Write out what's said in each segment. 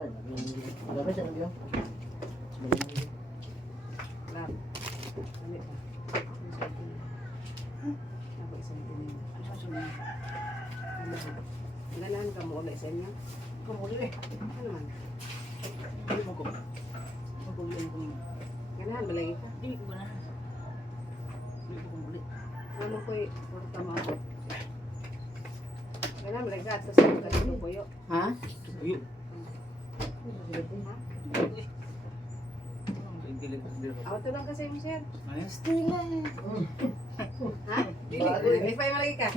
Ada ba siya nagyo? Lang. Dali pa. Ako isang tinin. Ano pa siya? Ganahan ka mo ulit sa inyo? Kumuli eh. Ano man? Hindi mo ko. Magkulian ko. Ganahan ba lagi ka? Hindi ko na. Hindi ko kumuli. Ano ko'y porta mo ako? Ganahan ba lagi ka? At sa sa'yo ka dito puyo? Ha? Ayun. Ha? Ako to lang kasi, Michelle. Stila. Ha? Dili pa yung malagi ka?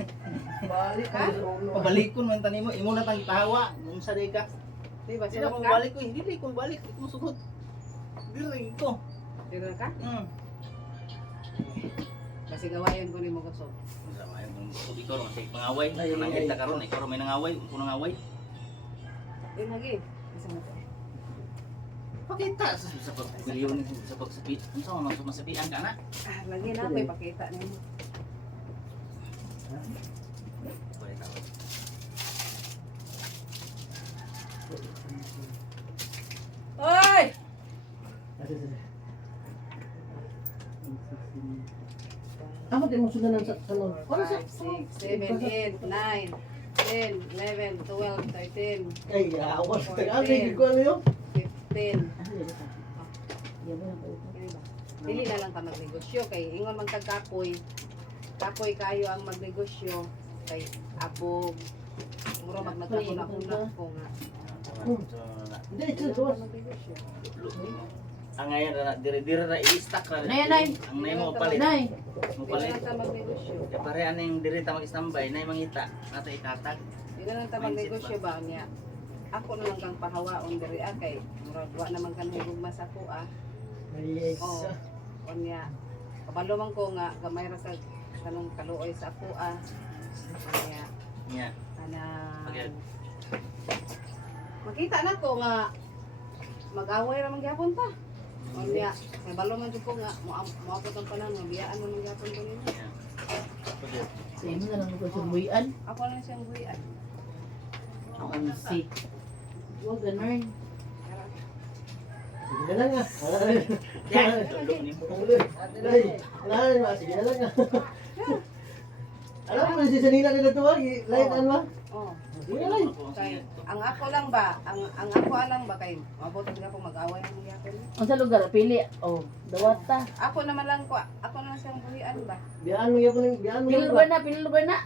Balik Ha? Pabalikon man tani mo. Imo na tang ipahawa. Nung sa ka. Di ba? Hindi na Sunod ko ka? balik ko. Hindi ko balik. Hindi ko sugod. Diri ko. Dito ka? Hmm. Kasi gawayan ko ni mo gusto. Sama yung ikaw ron say pangaway. Nang kita karon ikaw ron may nangaway. Ko nangaway. Di lagi. Isa mo to. Pakita sa pagbilyon sa pagsabi. Unsa man sumasabihan ka na? Ah, lagi na may pakita niyo. Pwede ta. Oy! Ako din mo sundan ng salon. 5, 6, 7, 8, 9, 10, 11, 12, 13, Ay, awas. Tagali ko ano yun? 15. Dili na lang ka magnegosyo kay ingon man kag kapoy. Kapoy kayo ang magnegosyo kay abog. Muro magnagkakuna ko nga. Hindi, ito dos. Magnegosyo. Ang ngayon na dire-dire na i-stack na. Nay, nay. Ang nay mo palit. Nay, Mo Dili palit. lang ta magnegosyo. Kaya pare aning dire ta mag-standby nay mangita. Ato itatag. Dili lang ta magnegosyo ba niya. Ako na lang kang pahawaon diri kay murag wa naman kan higugma sa ako Yes. Oh. Kanya kabalo man ko nga gamay ra sa kanang kaluoy sa ako kanya Nya. ana Okay. makita na ko nga mag-away ra man gyapon ta. Kanya kay balo man jud ko nga moabot ang panahon nga biyaan man gyapon ko nimo. Nya. Okay. Sa imo na lang ko subuyan. Ako lang siyang buhian. Ang sick. Huwag ganun. Sige na lang ah. Yan, tulog ni mo. Ay, wala na, sige na lang. Alam mo, si Sanina nila tuwag, lahat ano ba? Oh. Sige na lang. Kay ang ako lang ba, ang ako lang ba kay mabot nga ko mag-away man gyapon. Ang sa lugar, pili. Oh, dawata. Ako naman lang ko, ako na siyang buhian ba. Biyaan mo yapon, biyaan mo. Pili lugar na, pili lugar na.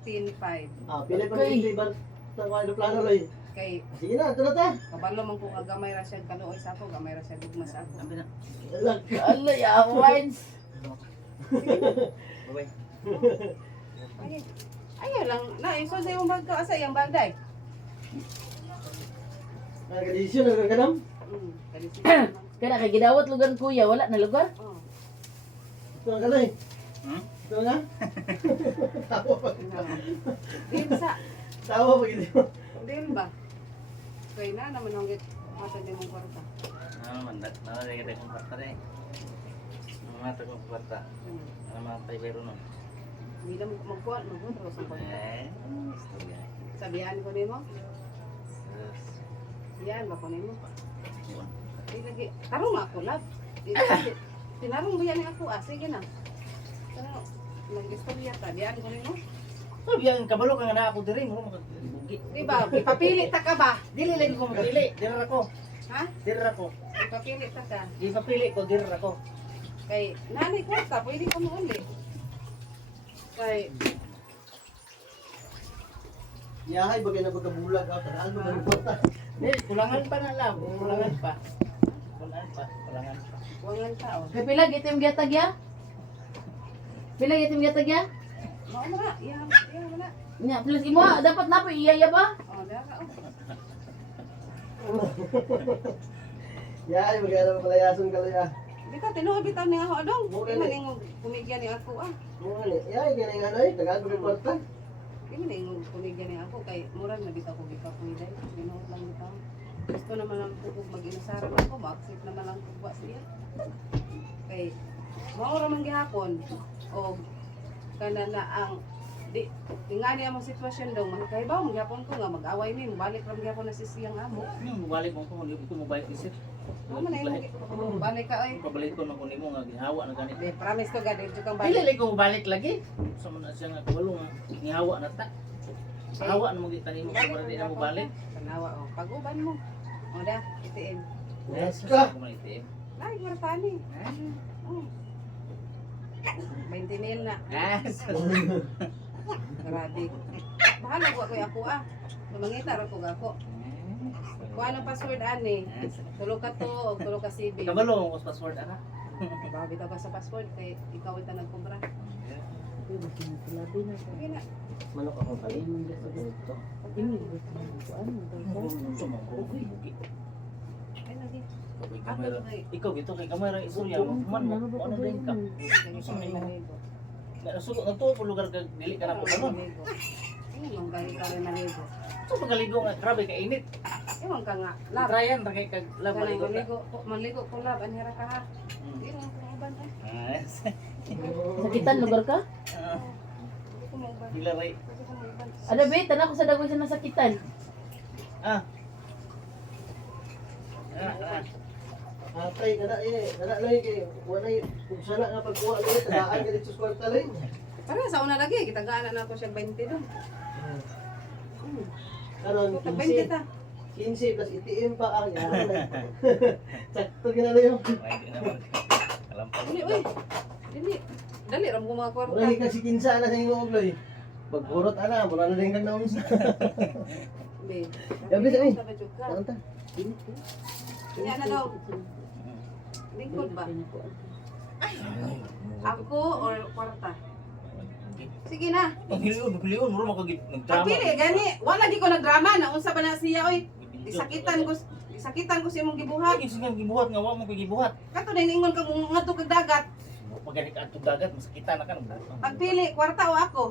15-5. Ah, pili pa rin iban. Sa mga plano loy. Kay Sige na, ito na ta. kabalo man ko nga gamay ra siya kaluoy sa ako, gamay ra siya gugma sa ako. Ambi na. Ala, yawan. Bye. Ay, ayaw lang, na iso sa yung bag ko, asa yung bag day? Nagkadisyon, nagkakanam. Kalisi. Kaya kay gidawat lugar kuya, wala na lugar. Oh, Ito na kalay. Hmm? Ito na. Tawa pa. dil sa, Tawa pa gito. dil ba? Kay na naman ang git, mata di mong kwarta. Ano man, nalagay kita kong kwarta rin. Mata kong kwarta. Ano man tayo pero nun. Hindi na magkuhan, magkuhan, terus ang kwarta. Istorya. Sabihan ko nimo, Yes. yan ba ko nimo? Yun. Di lagi, tarong ako lab. Tinarong ba yan ako, sige na. Ano, nag-istorya ta, diyan ko nimo? Sabi ang kabalo ka nga na ako diri, mo magbugi. Di ba, ipapili ta ka ba? Dili lagi ko magpili, diri ako. Ha? Diri ako. Ipapili ta ka. Di papili ko diri ako. Kay nanay kwarta, pwede ko mo uli. Kay Yahay, bagay na pagkabulag. Tanaan mo ng kwarta. Di, kulangan pa na lang, kulangan pa. Kulangan pa. wangan ta o. Kay pila gitim gatag ya? Pila gitim gatag ya? Mao na, iya na. Nya, plus imo dapat na po iyaya ba? Oh, dara o. Yahay, bagay na palayason kalaya. Bitaw tinuod bitaw ni ako adong. Mo Di gani. man ning kumigyan ni ako Yahay, ganyan nga na eh. Tagaan mo ng kwarta. Di man ning kumigyan ni ako kay murag na bitaw ko bitaw ko day. Binuot lang bitaw. Gusto naman lang ko mag-inasaran ako, ma-accept naman lang ko ba siya. Kay mao ra man gihapon o kana na ang Di, ingani ang mga sitwasyon daw, magkaibaw, magyapon ko nga, mag-away ni, balik ram gyapon na si siyang amo. Yung balik mo ko, hindi ko mobalik isip. Ano na yung balik ka ay. Pabalik ko na ko nimo nga gihawa na ganit. Di, promise ko gadi, dito kang Dili balik. ko balik lagi. Sa man siya nga kabalo nga gihawa na ta. Hawa na mo kita nimo para di na mo balik. Tanawa, oh. Pag-uban mo. O da, itiin. Yes, ka. Ko man itim. Ay, maratani. Oh. 20 mil na. Yes. Grabe. Bahala ko ako ah. Lumangita ra ko ako. Kuha ng password ani. Tulo ka to o tulo ka CB. Kabalo mo ko password ana. Bago bitaw ka sa password kay ikaw ita nagkumpra. Sige na. Manok ako kali. Ito. Ay lagi. Kamera. Ikaw gito kay kamera isurya mo man mo ano din ka. Nasuko na to lugar ka dili ka na po kanon. Ang gari ka rin naligo. So pagaligo nga grabe ka init. Ewan ka nga. Lab. Tryan ra kay kag lab maligo. Maligo ko lab. Anhira ka ha. Hindi mo ko mauban ha. Yes. Sakitan lugar ka? Hindi ko mauban. Dila ray. Hindi ko mauban. Ada be, tanan ko sa dagoy sa nasakitan. Ah. Atay kada lay kay wala kung sana nga pagkuha dili tadaan ka dito sa kwarta lay. Para sa una lagi. Kita gana na ako siya 20 doon. Karon Kita 20 ta. 15 plus ATM pa ang yaman. Sakto ginala yung. Ay di naman. Alam pa. Dili, uy. Dili. Dali, ram ko mga kwarta. Wala ni kasi kinsa na sa ingong loy. Pagburot ana, wala na rin kang naon sa. Be. Yabi sa ay. Sabi juga. Kaon ta. Kanya na daw. Lingkod ba? Ako or kwarta? Sige na. Pagilion, muro mo kag nagdrama. Pagpili, gani. Wala di ko nagdrama. Naunsa ba na siya, oy. Disakitan ko sa imong gibuhat. Lagi sige gibuhat nga wa mo kay gibuhat. Kato na ingon kang ngadto kag dagat. Pagani ka atong dagat masakitan na ka nang. Pagpili, kwarta o ako?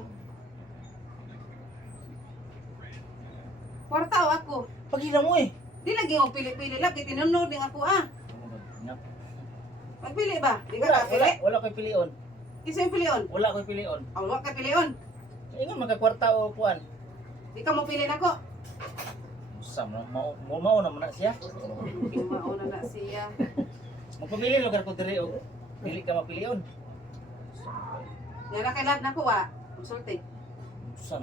Kwarta o ako? Pagila mo eh. Di lagi mo pili-pili lang. Kitinunod din ako ah. Pagpili ba? Di ka kapili? Wala koy pilion. Isa yung pilion. Wala koy pilion. Wala ka pilion. Ingon magkakwarta o kuan. Di ka mo pili na ko. Sam mao na man na siya. Mauna na siya. Magpamili lugar ko diri og dili ka mapilion. Nga na kay lab na ko wa. Konsulte. Unsa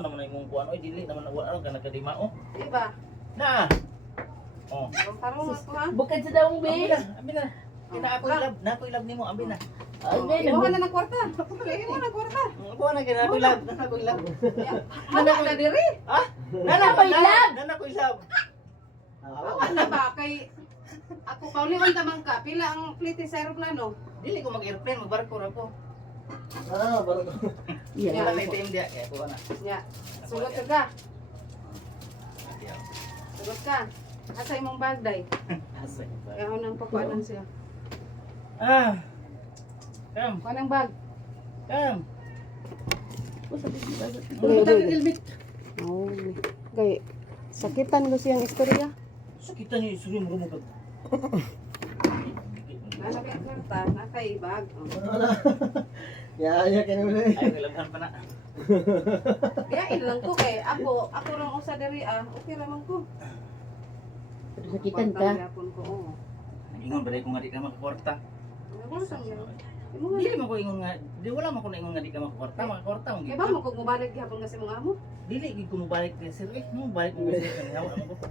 naman imong kuan oy dili naman wala ka nagkadimao. Di ba? Na. Oh. Tarong ako ha. Bukad sa daong Abi be. na, abi na. Kina ako ilab, na ako ilab nimo abi na. Ay, be, Iwahan na ng kwarta. Pagpili mo ng kwarta. Ako na kina ako ilab, na ako ilab. Wala na diri. Nana ko ilab! Nana ko ilab. Awa na ba kay ako pauliwan tamang ka. Pila ang plite sa aeroplano? Dili ko mag-airplane, magbarko ra ko. Baro. Wala na itim dia, kaya ko na. Ya. Sugot ka. Sugot ka. Asa imong bagday? Asay. Kaya ako nang pakuanan siya. Ah. Kam, Kuha ng bag. kam. Oh, kay sakitan ko siyang istorya. Kita ni suri mo mo kag. Nana kay kwarta, na kay bag. Oh. Ya kay na lay. Ay ilabhan pa na. Kaya ilang ko kay ako lang usa diri ah. Okay ra man ko. Sakitan Kwarta ka. gyapon ko. Oo. Ingon ba ko nga di ka makakwarta. Ano sa iyo? Dili man ko ingon nga, di wala man ko na ingon nga di ka makakwarta, makakwarta mo Kaya gid. ba mo kung mubalik gyapon kasi mga amo? Dili gid ko mobalik kay sir. Mo balik mo sir kan hawa mo ko.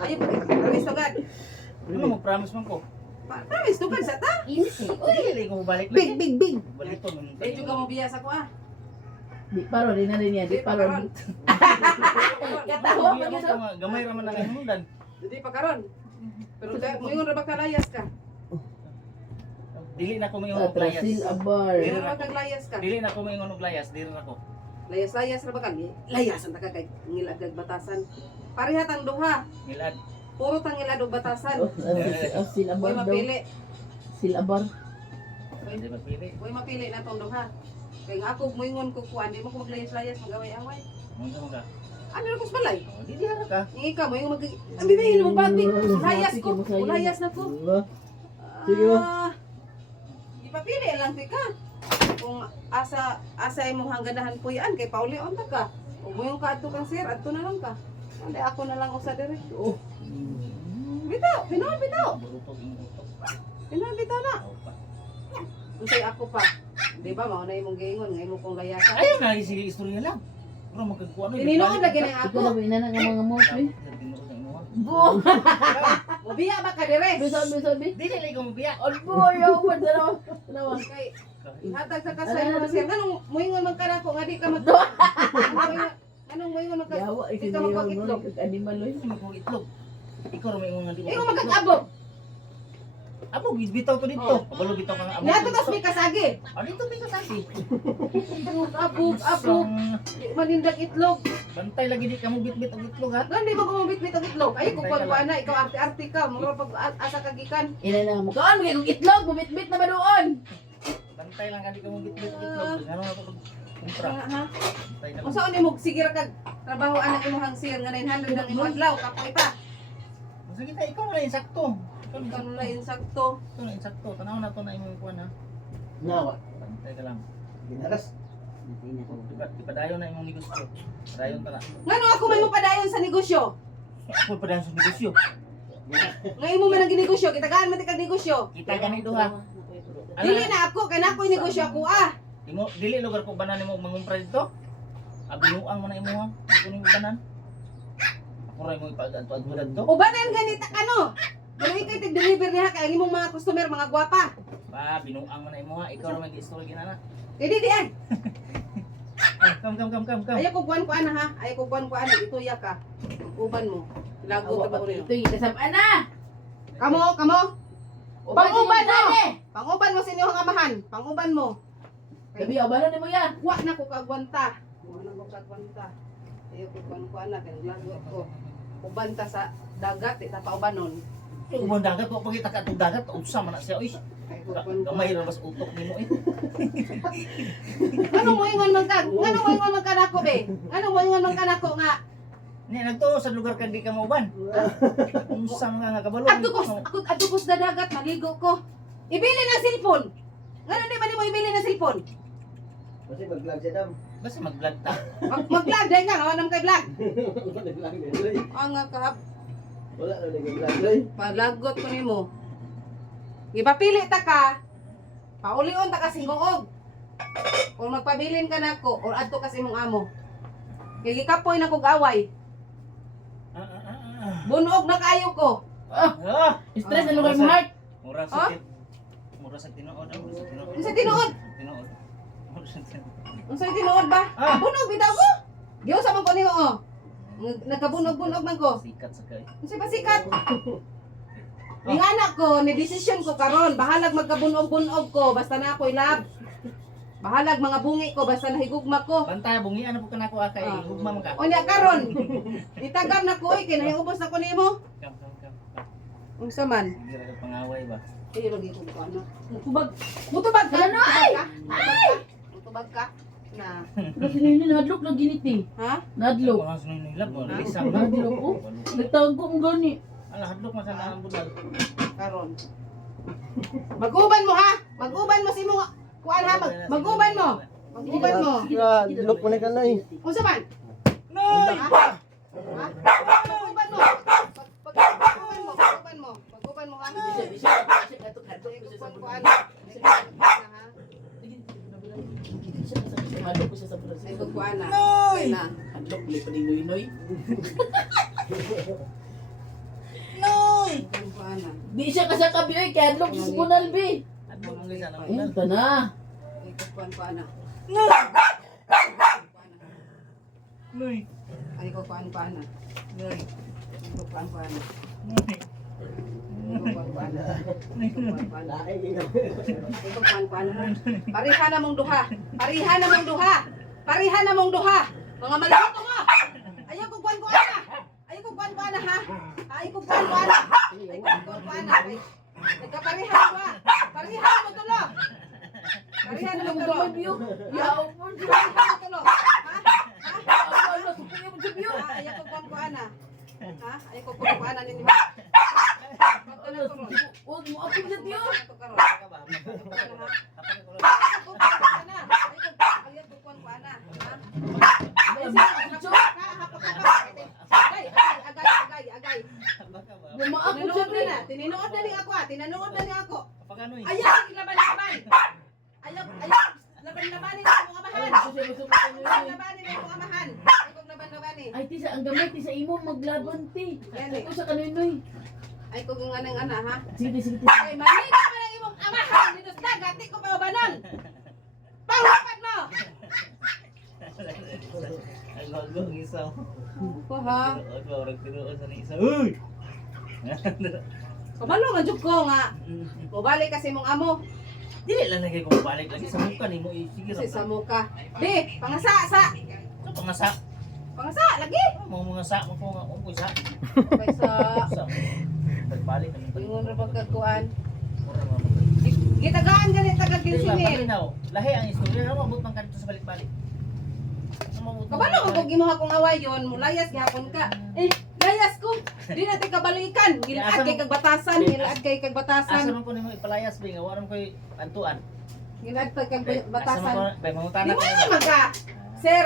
Ay, promise to God. Ano mo promise man ko? Promise to God sa ta. Insi. Dili ko mobalik Big, big, big. Balik ko nun. Medyo ka mo biya sa ko ah. Di paro rin na rin niya. Di paro rin. Katawa pa gyud nga gamay ra man ang hinundan. Hindi pa karon. Pero mo ingon ra ba ka layas ka? Dili na ko mingon og layas. Brazil abar. Ingon ra kag layas ka. Dili na ko mingon og layas, dili na ko. Layas-layas ra ba ka? Layas ang taka kay ngilagag batasan. Pareha tang duha. Milad. Puro tang ngilad og batasan. Sil Huwag abar daw. mapili. Sil abar. Hindi mapili. Huwag mapili na tong duha. Kaya nga ako moingon ko kuan, di mo ko maglayas-layas mag-away-away. Mo ka. Ano ra ko sa balay? Oh, di diha ka. Ingi ka mo yung mag... Ang bibihin mo bagbi. Layas ko. Layas na ko. Sige ba? Ipapili lang ti ka. kung asa imong hangganahan po yan kay Pauli unta ka. Ug mo yung kadto kang sir, adto na lang ka. Ande ako na lang usa dire. Oh. Bitaw, Pinoy bitaw. Bulutog yung utok. Pinoy bitaw na. Ako pa. Unsay ako pa. Di ba mao na imong giingon nga imo kong layasan. Ayaw na, sige istorya lang. Pero magkagkuha no. Tininood lagi na Ikaw ako. na bina na nga mga mouse, be. Tinuod ang inuha. Bo! Mobiya ba ka dire? Bisa, be. Di na ikaw mabiyak. Albo, yaw, dalawa. Dalawa. Kay hatag sa kasay mo sir. Anong moingon man ka nako nga di ka mag Anong moingon man ka? Yawa, Di ka magpakitlog. animal, oy. Hindi mo itlog. Ikaw rin may nga di mo. Ikaw magkag-abog. Abo, bitaw to dito. Kabalo bitaw ka nga. abo. Nato tas may kasagi. Ah, dito bitaw kasi. Abog, abog. Di manindag itlog. Bantay lagi di ka mo bit-bit ang itlog ha. Gandi ba kumabit-bit ang itlog? Ay, kung kuwan na, ikaw arte-arte ka. Mura pag asa kagikan. Ina na mo. Kaan, magiging kong itlog. Bumit-bit na ba doon? Bantay lang kadi ka mo bit-bit ang itlog. Ano na pag kumpra. Ha? Bantay na. Kung saan ni mo sige ra kag trabaho anak imong sir nga 900 ang imong adlaw kapoy pa. Sige ta, ikaw na yung sakto. Ikaw na insakto. Ito na yung sakto. Tanaw na to na imong kuwan ha. Nawa. Bantay ka lang. Ginaras. Ipadayon na imong negosyo. Padayon ta na. Ngano ako may mo padayon sa negosyo? Ako padayon sa negosyo. Nga imo man ang ginegosyo, kitagaan man ti kag negosyo. Kita ganito ha. Dili na ako kay nako negosyo ako ah. Imo dili lugar ko banan nimo mangumpra dito. Abinuang mo na imo ha. Ako nimo banan. Ako ra mo ipag-adto dito. Ubanan ganita ano? Pero ikaw tig-deliver niya kay ang imong mga customer mga gwapa. Ba, binuang mo na imo ha. Ikaw ra mag-istorya ginana. Dili di ay. Come. Ayaw ko kuan ko ana ha. Ayaw ko kuan ko ana ituya ka. Uban mo. Lago Awa ta ba pa ko ito yung kasama na. Kamo. Panguban mo. mo. Panguban mo sa inyong amahan. Panguban mo. Gabi, abalo ni mo yan. Wa na ko kagwanta. Wa na ko kagwanta. Ayaw ko kuan ko ana kay lago ko. Ubanta sa dagat ita pa ubanon. Ubang dagat ko pagita ka tug dagat unsa man na siya oy. Ayaw ko kuan ko. Gamay ra mas utok nimo eh. Ano mo ingon man ka? Ano mo ingon man ka nako be? Ano mo ingon man ka nako nga? Ni nagtuo sa lugar kag di ka mauban. Unsa nga kabalo. Adto ko sa dagat maligo ko. Ibili na cellphone. Ngano di ba nimo ibili na cellphone? Kasi mag-vlog siya dam. Basta mag-vlog ta. Mag-vlog dai nga awan kay vlog. Nag-vlog din, Loy. Ang nga kahap Wala na nag-vlog, Loy. palagot ko nimo. Gipapili ta ka. Paulion ta ka singgoog. Kung magpabilin ka nako or adto ka sa imong amo. Kay gikapoy na kog away. Bunog na kayo ko. Ah! Stress na lugar mo, heart. Mura Ah? sa mura sa tinuod. Mura sa tinuod. Unsa tinuod? Tinuod. Mura sa tinuod. Unsa tinuod ba? Ah! Bunog bitaw ko. Diyo sa man ko nimo oh. Nagkabunog-bunog man ko. Sikat sa kay. Unsa ba sikat? Ning anak ko, ni desisyon ko karon, bahalag magkabunog-bunog ko basta na ako ilab. Bahalag mga bungi ko basta nahigugma ko. Bantay bungian po kana ko kay Ah. hugma man ka. Unya karon. Itagam na ko kay nahiubos na ko nimo. Kam. Unsa man? Hindi ra ka pangaway ba? Pero dito ko ano. Mutubag. Mutubag ka. Ano, ay! Mutubag ka. Na. Kasi nini, nadlok na giniti. Ha? Nadlok. Mga sunay nilab mo. Ah. Lisam na. Nadlok ko. Nagtawag ko ang gani. Ala hadlok man sa nang budal. Karon. Mag-uban mo ha. Mag-uban mo si mo. Kuan ha. Mag-uban mo. Mag-uban mo. Look mo na ka, Loy. Unsa man? Noy! Ha? Mag-uban mo. Pag-uban mo. Pag-uban mo. Pag-uban mo ha. Kuan kuan. Ha? Nadlok ko siya sa pulas. Ay kuan na. Noy! Na. Nadlok, li pa ni Noy. Noy! Kuan na. Di siya kasakabi, oy. Kaya nadlok sa punal, be. Hadlok man gisa nang Ayun, budal. ka na. Ay kuan na. Noy! Noy! Ay kuan na. Noy! Kuan na. Noy! Kuan na. Lain ka. Kuan na. Parihan na mong duha. Parihan na mong duha. Parihan na mong duha. Mga malito mo. Ayaw ko kuan na. Ayaw ko kuan na ha. Ayaw ko kuan na. Ayaw ko kuan na. Nagkaparihan ba? Parihan mo tulo. Parihan mo tulo. Yaw po. Parihan mo tulo. Ha? Ano, supunin mo sa biyo. Ayaw ko kuan na. Ha? Ayaw ko kuan na ninyo. Ano, huwag mo apig sa biyo. Kuan na ha. Bumaak ko Tinanood siya, na na. Tininood na ni ako ah. Tinanood na ni ako. Kapag ano eh. Ayaw, laban-laban. Ayaw. Laban-labanin ang mga amahan. Laban-labanin ang mga amahan. Ayaw kong laban-labanin. Ay, tisa, ang gamay, tisa imo, maglaban, ti. Yan eh. Ako sa kaninoy. Ay kung anang ana ha. Sige, sige, tisa. Ay maniga pa ng imong amahan dito sa gati ko pa banon. Panglapat mo. Ay, gago ang isa. Ko ha. Tinuod ba? Orang tinuod sa isa. Uy! Kabalo man jud ko nga. Mobalik kasi mong amo. Dili lang lagi kung balik lagi sa muka ni mo. Sige Kasi sa ra. muka. Di, pangasa sa. Sa pangasa. Pangasa lagi. Mo mga sa mo ko nga umpoy sa. Kaysa Sa. Pagbalik naman tayo. ingon ra pagkakuan. Mura mo. Gitagaan ganit taga Dili lang kinsinil. paminaw. Lahi ang istorya na mabot man kadto sa balik-balik. Kabalo man kog imo akong awayon, mulayas gihapon ka. Layas ko. Di natin kabalikan. Gilaad kay kag batasan, gilaad kay kag Asa batasan. man ko nimo ipalayas ba nga waram koy antuan. Gilaad kay kag Asa man batasan. ko bay Di mangutana mo ko. naman ka. Sir,